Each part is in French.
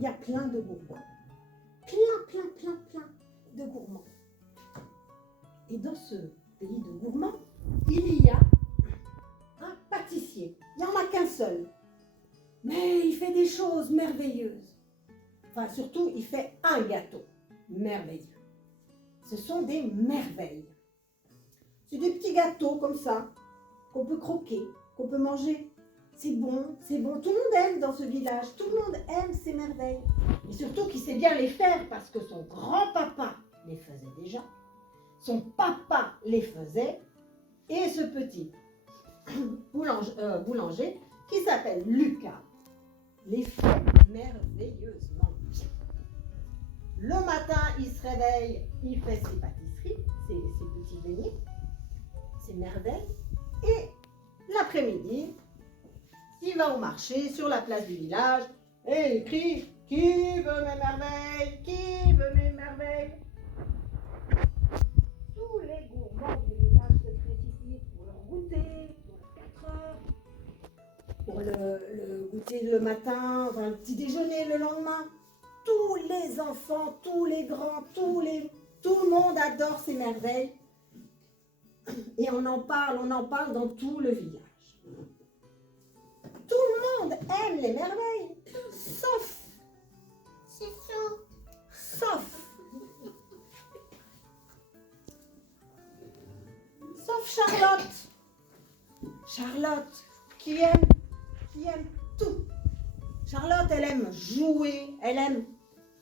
il y a plein de gourmands. Plein de gourmands. Et dans ce pays de gourmands, il y a un pâtissier. Il n'y en a qu'un seul. Mais il fait des choses merveilleuses. Enfin, surtout, il fait un gâteau merveilleux. Ce sont des merveilles. C'est des petits gâteaux comme ça, qu'on peut croquer, qu'on peut manger. C'est bon, c'est bon. Tout le monde aime dans ce village. Tout le monde aime ces merveilles. Et surtout qu'il sait bien les faire parce que son grand-papa les faisait déjà. Son papa les faisait. Et ce petit boulanger qui s'appelle Lucas les fait merveilleusement. Le matin, il se réveille, il fait ses pâtisseries, ses petits beignets, ses merveilles. Et l'après-midi, il va au marché sur la place du village et il crie « Qui veut mes merveilles? Qui veut mes merveilles ?» Tous les gourmands du village se précipitent pour leur goûter, pour les 4 heures, pour le goûter le matin, enfin le petit déjeuner le lendemain. Tous les enfants, tous les grands, tout le monde adore ces merveilles. Et on en parle dans tout le village. Tout le monde aime les merveilles, sauf Charlotte. Charlotte qui aime tout. Charlotte, elle aime jouer, elle aime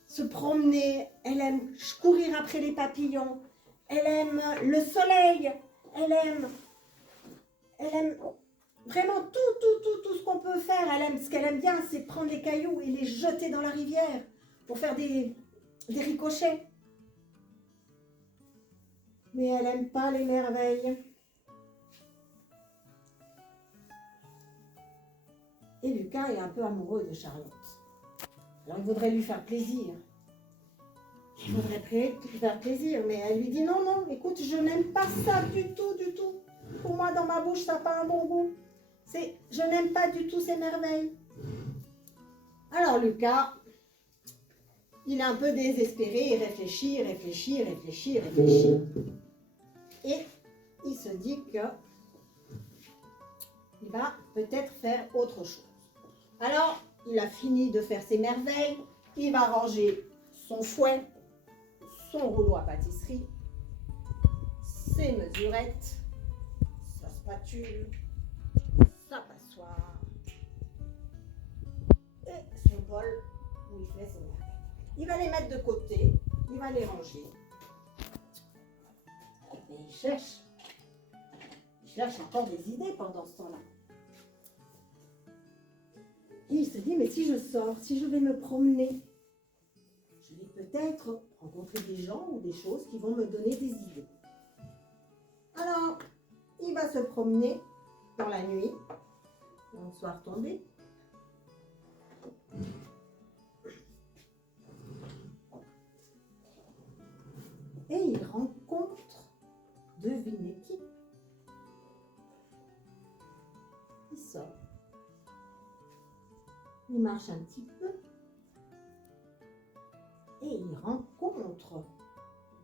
se promener, elle aime courir après les papillons, elle aime le soleil, elle aime vraiment tout ce qu'on peut faire. Ce qu'elle aime bien, c'est prendre les cailloux et les jeter dans la rivière pour faire des ricochets. Mais elle n'aime pas les merveilles. Et Lucas est un peu amoureux de Charlotte. Alors il voudrait lui faire plaisir. Mais elle lui dit non, écoute, je n'aime pas ça du tout. Pour moi, dans ma bouche, ça n'a pas un bon goût. Je n'aime pas du tout ces merveilles. Alors Lucas, il est un peu désespéré, il réfléchit. Et il se dit que il va peut-être faire autre chose. Alors, il a fini de faire ses merveilles, il va ranger son fouet, son rouleau à pâtisserie, ses mesurettes, sa spatule, sa passoire et son bol où il fait ses merveilles. Il va les mettre de côté, il va les ranger. Et il cherche encore des idées pendant ce temps-là. Et il se dit, mais si je sors, si je vais me promener, je vais peut-être rencontrer des gens ou des choses qui vont me donner des idées. Alors, il va se promener dans la nuit, dans le soir tombé. Et il rencontre, devinez qui? Il sort. Il marche un petit peu et il rencontre,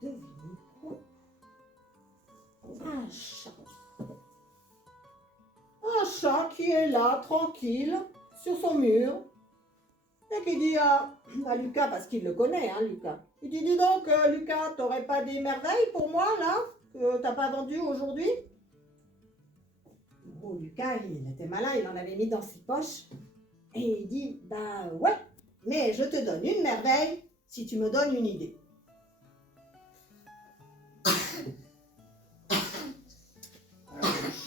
devinez quoi? Un chat. Un chat qui est là, tranquille, sur son mur, et qui dit à Lucas, parce qu'il le connaît, Lucas. Il dit, dis donc, Lucas, t'aurais pas des merveilles pour moi, là, que t'as pas vendues aujourd'hui? Bon, Lucas, il était malin, il en avait mis dans ses poches. Et il dit, bah ouais, mais je te donne une merveille si tu me donnes une idée.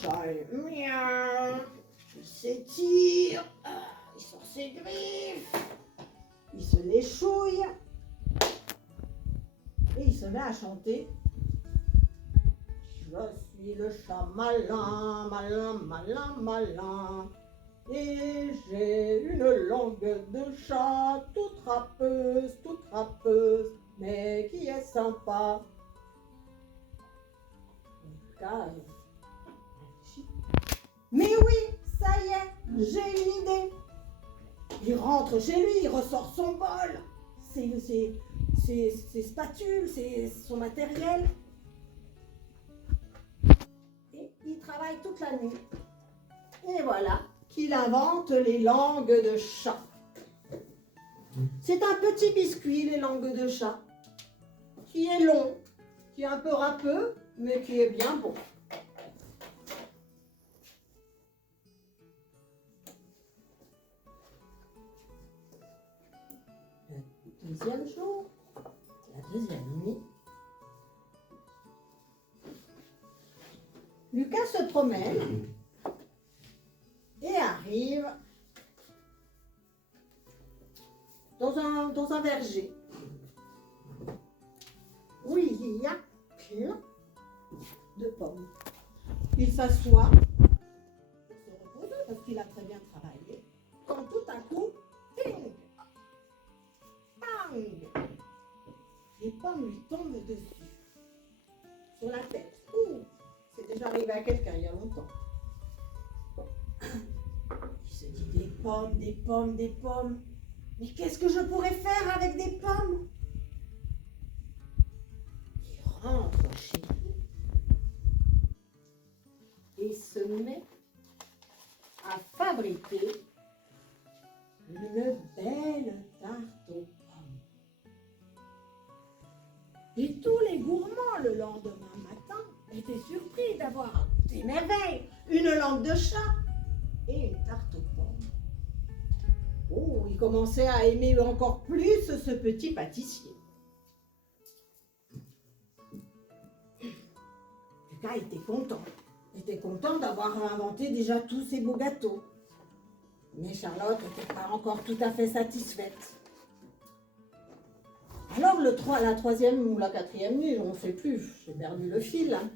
Alors le chat, il s'étire, il sort ses griffes, il se l'échouille et il se met à chanter. Je suis le chat malin, malin. Et j'ai une langue de chat toute râpeuse, mais qui est sympa. Mais oui, ça y est, j'ai une idée. Il rentre chez lui, il ressort son bol, ses spatules, son matériel. Et il travaille toute la nuit. Et voilà qu'il invente les langues de chat. C'est un petit biscuit, les langues de chat, qui est long, qui est un peu râpeux, mais qui est bien bon. Le deuxième jour, la deuxième nuit, Lucas se promène et arrive dans un verger où il y a plein de pommes. Il s'assoit pour se reposer parce qu'il a très bien travaillé. Quand tout à coup, ting, bang, les pommes lui tombent dessus, sur la tête. Ouh, c'est déjà arrivé à quelqu'un il y a longtemps. Il se dit des pommes, des pommes, des pommes. Mais qu'est-ce que je pourrais faire avec des pommes? Il rentre chez lui et se met à fabriquer une belle tarte aux pommes. Et tous les gourmands le lendemain matin étaient surpris d'avoir des merveilles, une langue de chat et une tarte aux pommes. Oh, il commençait à aimer encore plus ce petit pâtissier. Lucas était content d'avoir inventé déjà tous ces beaux gâteaux. Mais Charlotte n'était pas encore tout à fait satisfaite. Alors la troisième ou la quatrième nuit, on ne sait plus, j'ai perdu le fil. Hein.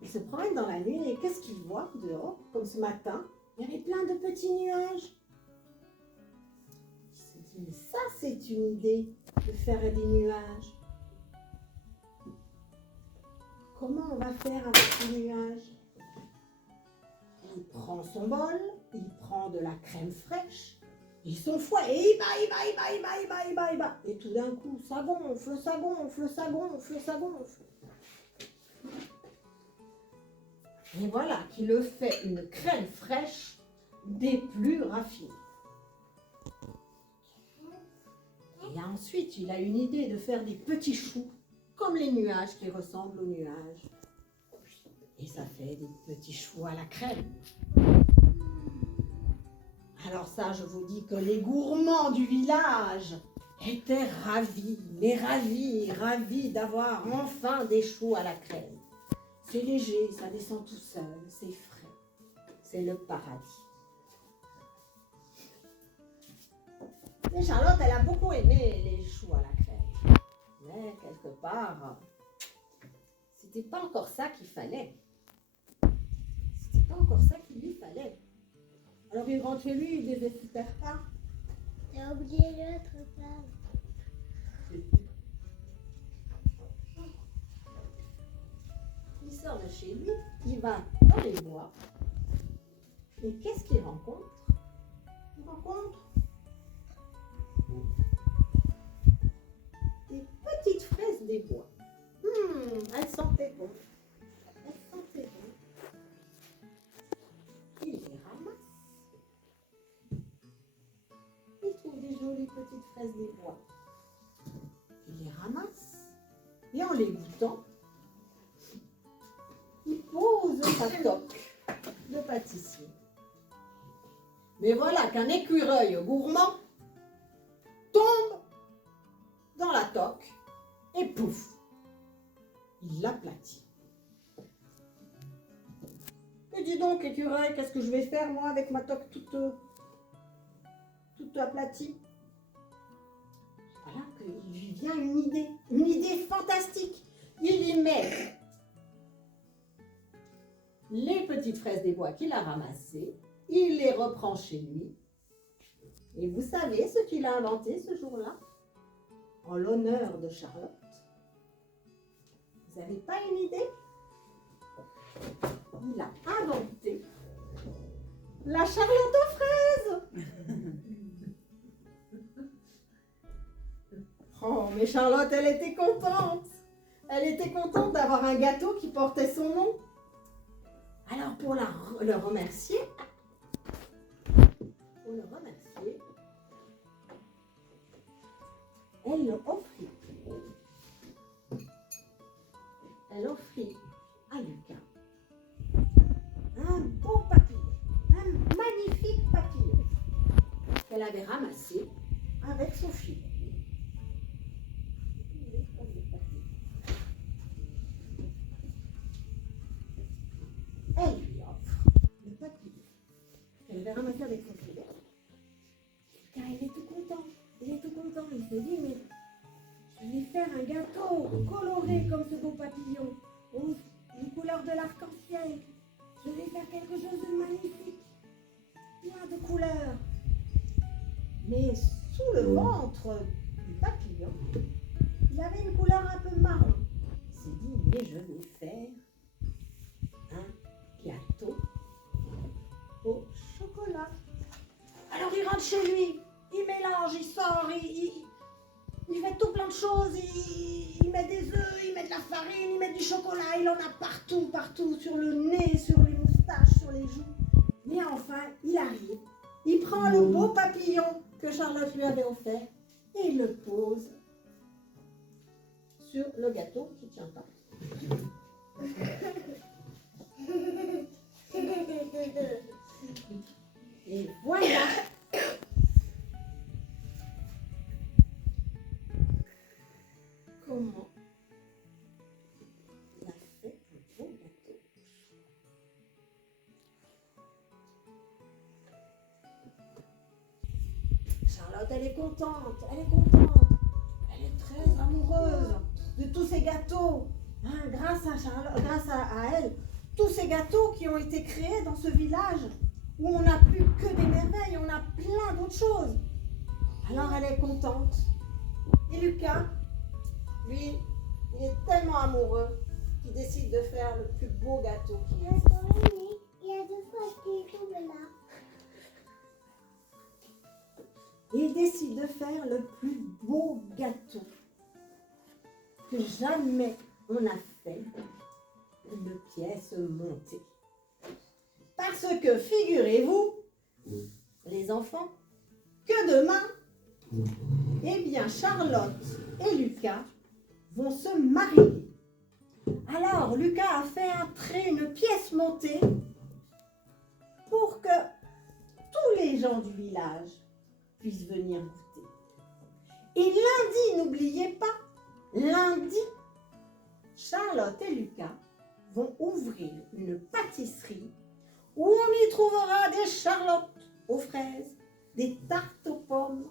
Il se promène dans la nuit et qu'est-ce qu'il voit dehors? Comme ce matin, il y avait plein de petits nuages. Il se dit, mais ça c'est une idée de faire des nuages. Comment on va faire avec ces nuages? Il prend son bol, il prend de la crème fraîche, et son fouet, et il bat. Et tout d'un coup, ça gonfle. Et voilà qu'il le fait une crème fraîche des plus raffinées. Et ensuite, il a une idée de faire des petits choux, comme les nuages qui ressemblent aux nuages. Et ça fait des petits choux à la crème. Alors ça, je vous dis que les gourmands du village étaient ravis, mais ravis d'avoir enfin des choux à la crème. C'est léger, ça descend tout seul, c'est frais. C'est le paradis. Mais Charlotte, elle a beaucoup aimé les choux à la crème. Mais quelque part, c'était pas encore ça qu'il fallait. C'était pas encore ça qu'il lui fallait. Alors il rentre chez lui, il disait super pas. J'ai oublié l'autre plat. Il sort de chez lui, il va dans les bois. Et qu'est-ce qu'il rencontre? Il rencontre des petites fraises des bois. Elles sentaient bon. Il les ramasse. Il trouve des jolies petites fraises des bois. Il les ramasse. Et en les goûtant, il pose sa toque de pâtissier. Mais voilà qu'un écureuil gourmand tombe dans la toque et pouf, il l'aplatit. Et dis donc, écureuil, qu'est-ce que je vais faire moi avec ma toque toute aplatie? Voilà qu'il lui vient une idée fantastique. Il y met les petites fraises des bois qu'il a ramassées, il les reprend chez lui. Et vous savez ce qu'il a inventé ce jour-là? En l'honneur de Charlotte. Vous n'avez pas une idée? Il a inventé la Charlotte aux fraises. Oh, mais Charlotte, elle était contente. Elle était contente d'avoir un gâteau qui portait son nom. Alors, pour le remercier, elle offrit à Lucas un beau papillon, un magnifique papillon qu'elle avait ramassé avec son fil. Elle lui offre le papillon qu'elle avait ramassé avec son filet. Car il est tout content. Il se dit, mais je vais faire un gâteau coloré comme ce beau papillon, aux couleurs de l'arc-en-ciel. Je vais faire quelque chose de magnifique, plein de couleurs. Mais sous le ventre du papillon, il avait une couleur un peu marron. Il s'est dit, mais je vais faire un gâteau au chocolat. Alors il rentre chez lui, il mélange, il sort, il fait tout plein de choses, il met des œufs, il met de la farine, il met du chocolat, il en a partout, sur le nez, sur les moustaches, sur les joues. Mais enfin, il arrive, il prend le beau papillon que Charlotte lui avait offert et il le pose sur le gâteau qui ne tient pas. Et voilà comment il a fait un beau gâteau. Charlotte, elle est contente, elle est très amoureuse de tous ces gâteaux. Hein, grâce à elle, tous ces gâteaux qui ont été créés dans ce village où on n'a plus que des merveilles, on a plein d'autres choses. Alors elle est contente. Et Lucas, lui, il est tellement amoureux qu'il décide de faire le plus beau gâteau qu'il ait. Il y a deux fois qui tombent là. Et il décide de faire le plus beau gâteau que jamais on a fait de pièces montées. Parce que figurez-vous, les enfants, que demain, eh bien Charlotte et Lucas vont se marier. Alors Lucas a fait une pièce montée pour que tous les gens du village puissent venir goûter. Et lundi, n'oubliez pas, lundi, Charlotte et Lucas vont ouvrir une pâtisserie où on y trouvera des charlottes aux fraises, des tartes aux pommes,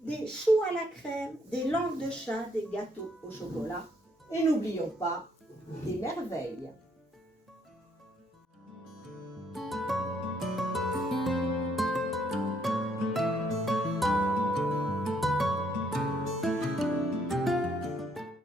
des choux à la crème, des langues de chat, des gâteaux au chocolat. Et n'oublions pas des merveilles.